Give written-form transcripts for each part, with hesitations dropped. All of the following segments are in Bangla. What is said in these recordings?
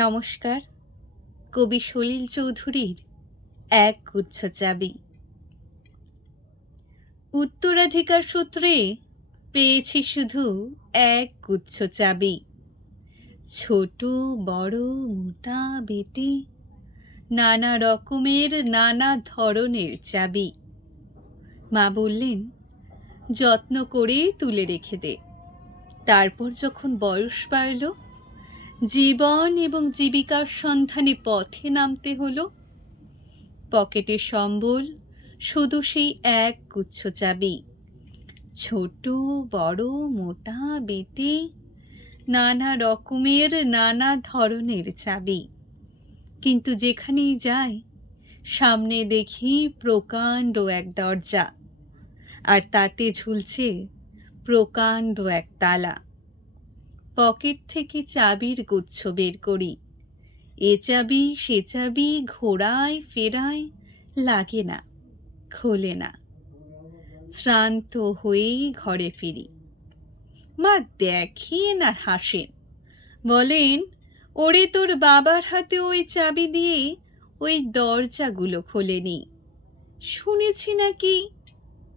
নমস্কার। কবি সলিল চৌধুরীর এক গুচ্ছ চাবি। উত্তরাধিকার সূত্রে পেয়েছি শুধু এক গুচ্ছ চাবি। ছোট বড় মোটা বেটে নানা রকমের নানা ধরনের চাবি। মা বললেন, যত্ন করে তুলে রেখে দে। তারপর যখন বয়স বাড়ল, জীবন এবং জীবিকার সন্ধানে পথে নামতে হলো, পকেটে সম্বল শুধু সেই এক গুচ্ছ চাবি। ছোট বড় মোটা বেটে নানা রকমের নানা ধরনের চাবি। কিন্তু যেখানেই যাই, সামনে দেখি প্রকাণ্ড এক দরজা, আর তাতে ঝুলছে প্রকাণ্ড এক তালা। পকেট থেকে চাবির গুচ্ছ বের করি। এ চাবি সে চাবি ঘোরায় ফেরায়, লাগে না, খোলে না। শ্রান্ত হয়েই ঘরে ফিরি। মা দেখেন আর হাসেন, বলেন, ওরে তোর বাবার হাতে ওই চাবি দিয়ে ওই দরজাগুলো খোলেনি। শুনেছি নাকি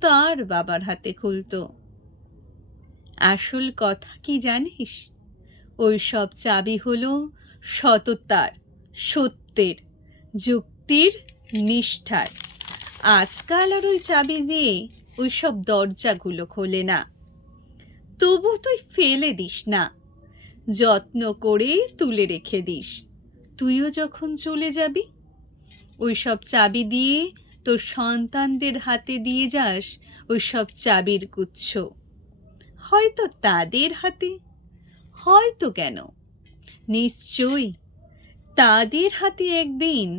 তার বাবার হাতে খুলতো। আসল কথা কি জানিস? ওই সব চাবি হলো সততার, সত্যের, যুক্তির, নিষ্ঠার। আজকাল আর ওই চাবি দিয়ে ওই সব দরজাগুলো খোলে না। তবু তুই ফেলে দিস না, যত্ন করে তুলে রেখে দিস। তুইও যখন চলে যাবি, ওই সব চাবি দিয়ে তোর সন্তানদের হাতে দিয়ে যাস ওই সব চাবির গুচ্ছ। হয়তো তাদের হাতে, হয়তো কেন, নিশ্চয়ই তাদের হাতে একদিন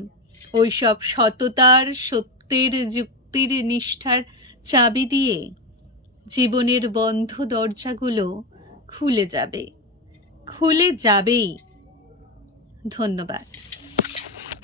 ওই সব সততার, সত্যের, যুক্তির, নিষ্ঠার চাবি দিয়ে জীবনের বন্ধ দরজাগুলো খুলে যাবে, খুলে যাবেই। ধন্যবাদ।